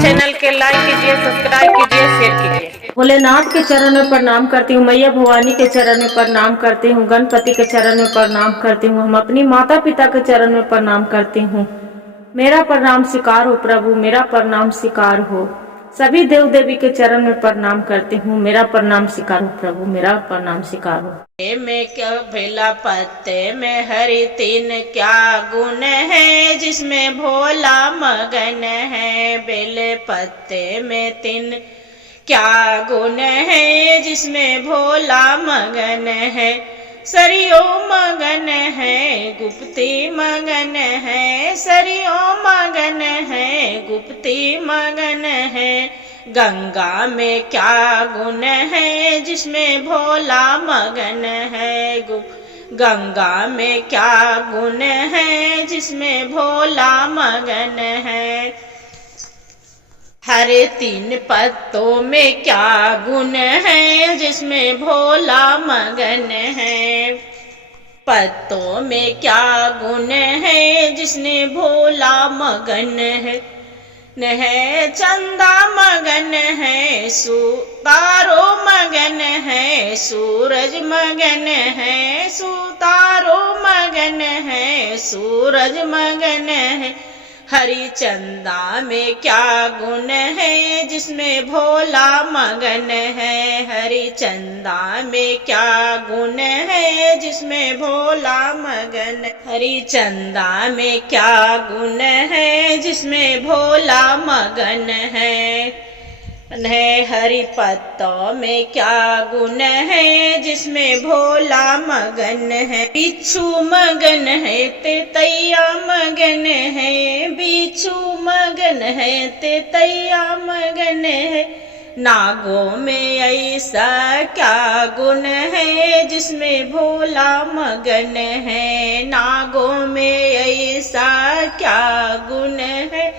Channel के like कीजिए, subscribe कीजिए, शेयर कीजिए। भोलेनाथ के चरण में प्रणाम करती हूँ, मैया भवानी के चरण में प्रणाम करती हूँ, गणपति के चरण में प्रणाम करती हूँ, हम अपनी माता पिता के चरण में प्रणाम करती हूँ। मेरा प्रणाम स्वीकार हो प्रभु, मेरा प्रणाम स्वीकार हो। सभी देव देवी के चरण में प्रणाम करती हूँ, मेरा प्रणाम स्वीकार हो प्रभु, मेरा प्रणाम स्वीकार हो। में क्या भोला पत्ते में हरि तीन क्या गुण है, जिसमें भोला मगन है। बेल पत्ते में तीन क्या गुण है, जिसमें भोला मगन है। सरियो मगन है, गुप्ती मगन है, सरियो मगन है, गुप्ती मगन है। गंगा में क्या गुण है, जिसमें भोला मगन है। गंगा में क्या गुण है, जिसमें भोला मगन है। हरे तीन पत्तों में क्या गुण है, जिसमें भोला मगन है। पत्तों में क्या गुण है, जिसने भोला मगन है। चंदा मगन है, सुतारो मगन है, सूरज मगन है, सुतारो मगन है, सूरज मगन है। हरि चंदा में क्या गुण है, जिसमें भोला मगन है। हरि चंदा में क्या गुण है, जिसमें भोला मगन। हरि चंदा में क्या गुण है, जिसमें भोला मगन है। हरि पत्तों में क्या गुण है, जिसमें भोला मगन है। बिच्छू मगन है, तेतैया मगन है, बिच्छू मगन है, तेतैया मगन है। नागों में ऐसा क्या गुण है, जिसमें भोला मगन है। नागों में ऐसा क्या गुण है,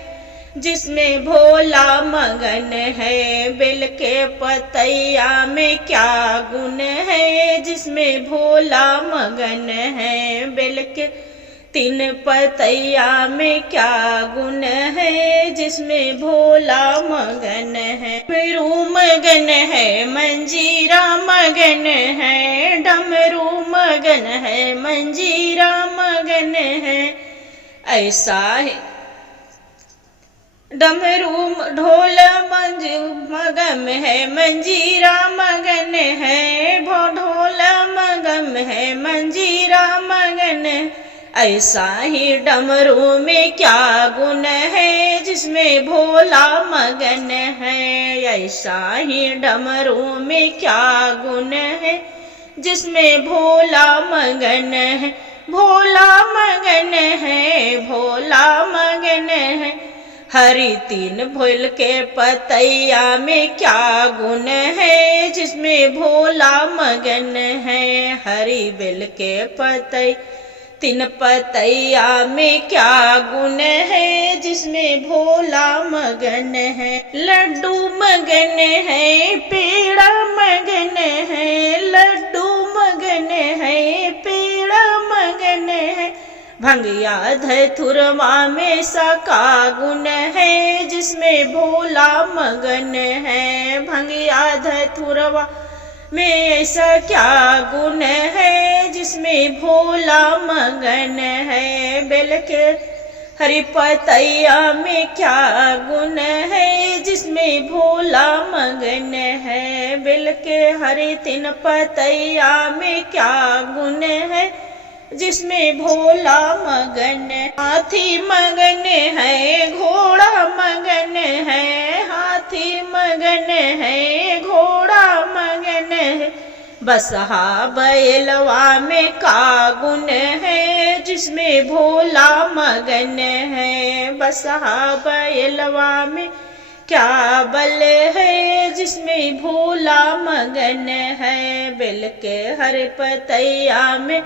जिसमें भोला मगन है। बेल के पतैया में क्या गुण है, जिसमें भोला मगन है। बेल के तीन पतैया में क्या गुण है, जिसमें भोला मगन है। डमरू मगन है, मंजीरा मगन है, डमरू मगन है, मंजीरा मगन है। ऐसा ही डमरू ढोल मगम है, मंजीरा मगन है, ढोल मगम है, मंजीरा मगन। ऐसा ही डमरू में क्या गुण है, जिसमें भोला मगन है। ऐसा ही डमरू में क्या गुण है, जिसमें भोला मगन है। भोला मगन है, भोला मगन है। हरि तीन भोल के पतैया में क्या गुण है, जिसमें भोला मगन है। हरि बेल के पतै तीन पतैया में क्या गुण है, जिसमें भोला मगन है। लड्डू मगन है, पेड़ा मगन है, लड्डू मगन है, पेड़ा मगन है। भंगिया धतुरवा में सका गुण है, जिसमें भोला मगन है। भंगिया धतुरवा में ऐसा क्या गुण है, जिसमें भोला मगन है। बेल के हरि पतैया में क्या गुण है, जिसमें भोला मगन है। बेल के हरि तीन पतैया में क्या गुण है, जिसमें भोला मगन। हाथी मगन है, घोड़ा मगन है, हाथी मगन है, घोड़ा मगन है। बसहा बैलवा में का गुण है, जिसमें भोला मगन है। बसहा बैलवा में क्या बल है, जिसमें भोला मगन है। बेल के हर पतैया में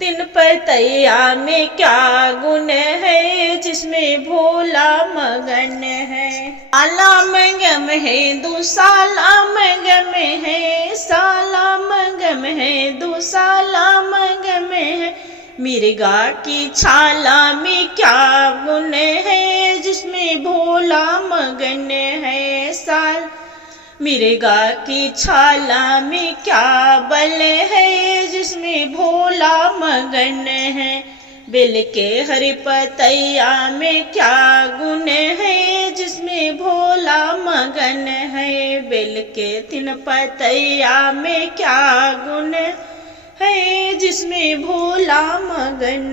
तीन पतैया में क्या गुण है, जिसमें भोला मगन है। साला मगम है, दुसाला मगम है, साला मगम है, दुसाला मगम है। मिर्गा की छाला में क्या गुण है, मगन है। साल मिर्गा की छाला में क्या बल है, जिसमें भोला मगन है। बेल के हरी पतैया में क्या गुण है, जिसमें भोला मगन है। बेल के 3 पतैया में क्या गुण है, जिसमें भोला मगन